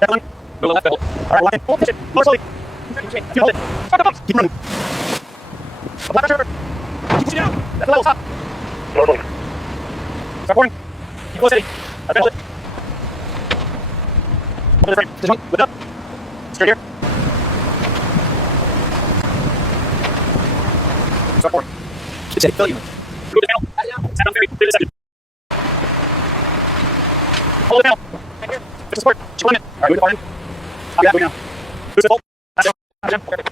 Definitely. Go left, pedal. All right, lock in. Pull it. More slowly. Hold it. Start the pumps. Keep running. Apply pressure. Keep pushing down. That's the level. Stop. Start pouring. Keep close steady. Finish it. Open the frame. Position. Lift up. Straight here. Start pouring. Keep steady. Fill it. Move the panel. Stand on ferry. Clear the section. Hold the panel. Fix the support. Keep on it. All right, move the car in. Copy that. Move now. Boost the bolt. That's it. Perfect.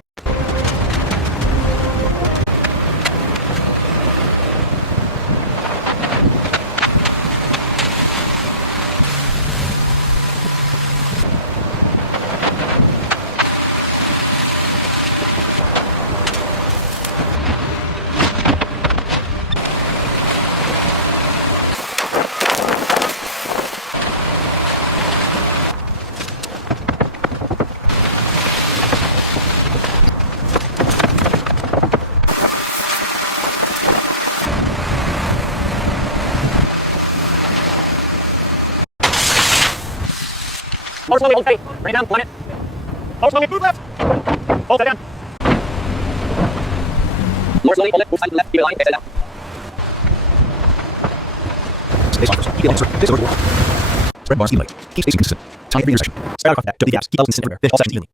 More slowly, hold steady. Bring it down, line it. More slowly, move left. Hold it down. More slowly, hold it, move side to left, keep it aligned, face it down. Stay soft. Keep it this over. Spread bar speed light. Keep spacing consistent. Time for your section. Spread out across that. Double the gaps. Keep levels consistent everywhere. Finish all sections evenly.